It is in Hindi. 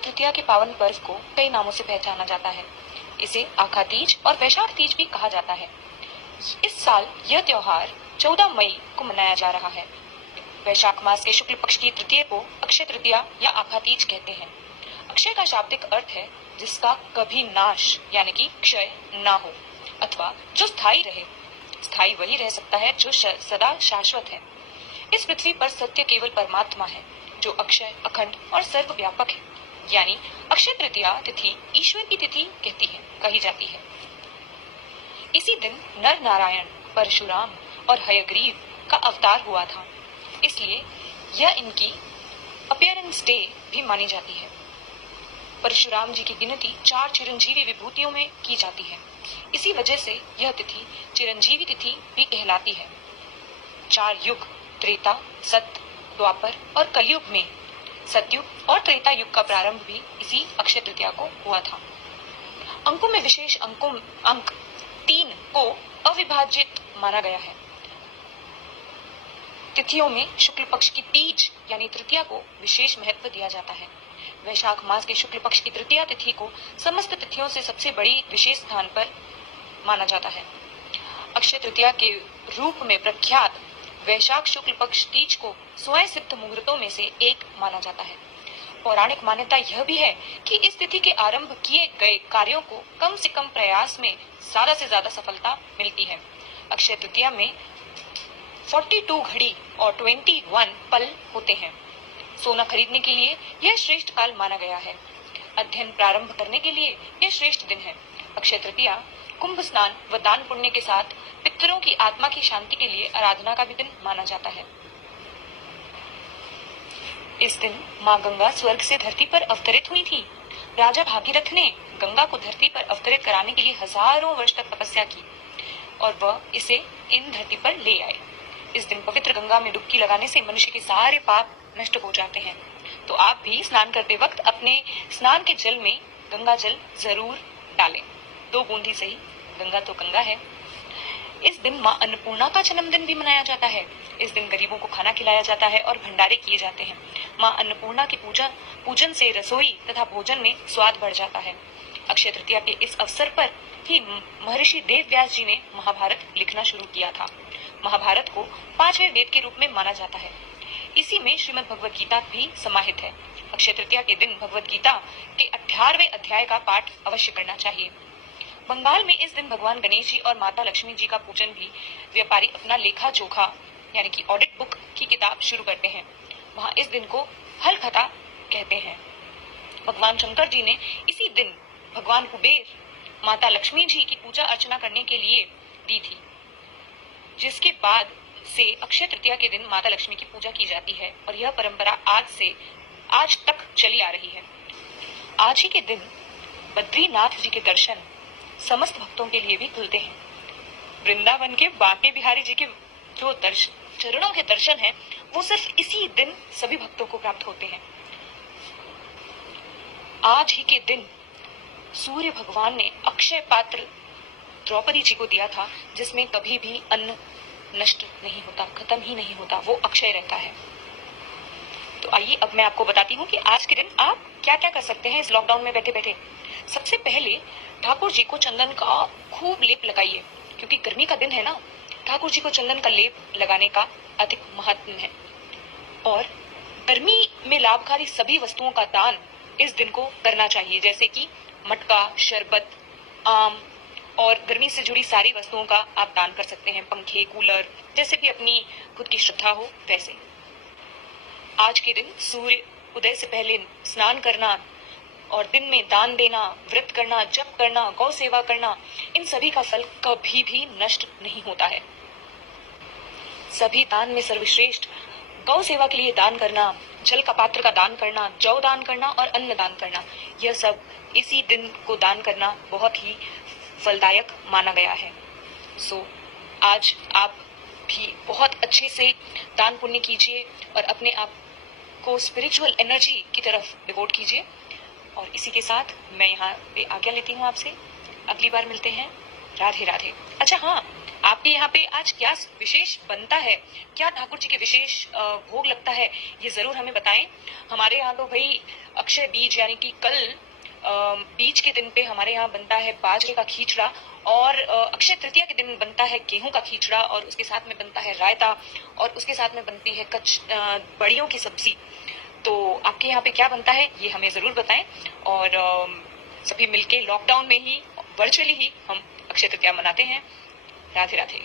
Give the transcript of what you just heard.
तृतीया के पावन पर्व को कई नामों से पहचाना जाता है। इसे आखा तीज और वैशाख तीज भी कहा जाता है। इस साल यह त्योहार 14 मई को मनाया जा रहा है। वैशाख मास के शुक्ल पक्ष की तृतीया को अक्षय तृतीया या आखा तीज कहते हैं। अक्षय का शाब्दिक अर्थ है जिसका कभी नाश यानी कि क्षय ना हो अथवा जो स्थायी रहे। स्थायी वही रह सकता है जो सदा शाश्वत है। इस पृथ्वी पर सत्य केवल परमात्मा है जो अक्षय, अखंड और सर्वव्यापक है। यानी अक्षय तृतीया तिथि ईश्वर की तिथि कही जाती है। इसी दिन नर नारायण, परशुराम और हयग्रीव का अवतार हुआ था, इसलिए यह इनकी अपीयरेंस डे भी मानी जाती है। परशुराम जी की गिनती 4 चिरंजीवी विभूतियों में की जाती है। इसी वजह से यह तिथि चिरंजीवी तिथि भी कहलाती है। 4 युग त्रेता, सत्य, द्वापर और कलयुग में सतयुग और त्रेता युग का प्रारंभ भी इसी अक्षय तृतीया को हुआ था। अंकों में विशेष अंक 3 को अविभाजित माना गया है। तिथियों में शुक्ल पक्ष की तीज यानी तृतीया को विशेष महत्व दिया जाता है। वैशाख मास के शुक्ल पक्ष की तृतीया तिथि को समस्त तिथियों से सबसे बड़ी विशेष स्थान पर माना जाता है। अक्षय तृतीया के रूप में प्रख्यात वैशाख शुक्ल पक्ष तीज को स्वयं सिद्ध मुहूर्तों में से एक माना जाता है। पौराणिक मान्यता यह भी है कि इस तिथि के आरंभ किए गए कार्यों को कम से कम प्रयास में ज्यादा से ज्यादा सफलता मिलती है। अक्षय तृतीया में 42 घड़ी और 21 पल होते हैं। सोना खरीदने के लिए यह श्रेष्ठ काल माना गया है। अध्ययन प्रारंभ करने के लिए यह श्रेष्ठ दिन है। अक्षय तृतीया कुंभ स्नान व दान पुण्य के साथ पितरों की आत्मा की शांति के लिए आराधना का भी दिन माना जाता है। इस दिन माँ गंगा स्वर्ग से धरती पर अवतरित हुई थी। राजा भागीरथ ने गंगा को धरती पर अवतरित कराने के लिए हजारों वर्ष तक तपस्या की और वह इसे इन धरती पर ले आए। इस दिन पवित्र गंगा में डुबकी लगाने से मनुष्य के सारे पाप नष्ट हो जाते हैं। तो आप भी स्नान करते वक्त अपने स्नान के जल में गंगा जल जरूर डालें। 2 बूंद ही सही, गंगा तो गंगा है। इस दिन माँ अन्नपूर्णा का जन्मदिन भी मनाया जाता है। इस दिन गरीबों को खाना खिलाया जाता है और भंडारे किए जाते हैं। माँ अन्नपूर्णा की पूजन से रसोई तथा भोजन में स्वाद बढ़ जाता है। अक्षय तृतीया के इस अवसर पर ही महर्षि देव व्यास जी ने महाभारत लिखना शुरू किया था। महाभारत को 5वें वेद के रूप में माना जाता है। इसी में श्रीमद् भगवत गीता भी समाहित है। अक्षय तृतीया के दिन भगवत गीता के 18वें अध्याय का पाठ अवश्य करना चाहिए। बंगाल में इस दिन भगवान गणेश जी और माता लक्ष्मी जी का पूजन भी व्यापारी अपना लेखा जोखा यानी कि ऑडिट बुक की किताब शुरू करते हैं। वहाँ इस दिन को हल खता कहते हैं। भगवान शंकर जी ने इसी दिन भगवान कुबेर माता लक्ष्मी जी की पूजा अर्चना करने के लिए दी थी, जिसके बाद से अक्षय तृतीया के दिन माता लक्ष्मी की पूजा की जाती है और यह परंपरा आज तक चली आ रही है। आज ही के दिन बद्रीनाथ जी के दर्शन समस्त भक्तों के लिए भी खुलते हैं। वृंदावन के बांके बिहारी जी के जो चरणों के दर्शन हैं, वो सिर्फ इसी दिन सभी भक्तों को प्राप्त होते हैं। आज ही के दिन सूर्य भगवान ने अक्षय पात्र द्रौपदी जी को दिया था, जिसमें कभी भी अन्न नष्ट नहीं होता, खत्म ही नहीं होता, वो अक्षय रहता है। तो आइए अब मैं आपको बताती हूँ कि आज के दिन आप क्या क्या कर सकते हैं इस लॉकडाउन में बैठे बैठे। सबसे पहले ठाकुर जी को चंदन का खूब लेप लगाइए, क्योंकि गर्मी का दिन है ना। ठाकुर जी को चंदन का लेप लगाने का अधिक महत्व है। और गर्मी में लाभकारी सभी वस्तुओं का दान इस दिन को करना चाहिए, जैसे कि मटका, शरबत, आम और गर्मी से जुड़ी सारी वस्तुओं का आप दान कर सकते हैं। पंखे, कूलर, जैसे भी अपनी खुद की श्रद्धा हो वैसे। आज के दिन सूर्य उदय से पहले स्नान करना और दिन में दान देना, व्रत करना, जप करना, गौ सेवा करना, इन सभी का फल कभी भी नष्ट नहीं होता है। सभी दान में सर्वश्रेष्ठ गौ सेवा के लिए दान करना, जल का पात्र का दान करना, जौ दान करना और अन्न दान करना, यह सब इसी दिन को दान करना बहुत ही फलदायक माना गया है। सो आज आप भी बहुत अच्छे से दान पुण्य कीजिए और अपने आप को स्पिरिचुअल एनर्जी की तरफ डिवोट कीजिए। और इसी के साथ मैं यहाँ पे आज्ञा लेती हूँ आपसे। अगली बार मिलते हैं। राधे राधे। अच्छा हाँ, आपके यहाँ पे आज क्या विशेष बनता है, क्या ठाकुर जी के विशेष भोग लगता है, ये जरूर हमें बताएं। हमारे यहाँ तो भाई अक्षय बीज यानी कि कल बीज के दिन पे हमारे यहाँ बनता है बाजरे का खींचड़ा, और अक्षय तृतीया के दिन बनता है गेहूं का खींचड़ा, और उसके साथ में बनता है रायता, और उसके साथ में बनती है बड़ियों की सब्जी। तो आपके यहाँ पे क्या बनता है ये हमें जरूर बताएं, और सभी मिलके लॉकडाउन में ही वर्चुअली ही हम अक्षय तृतीया मनाते हैं। राधे राधे।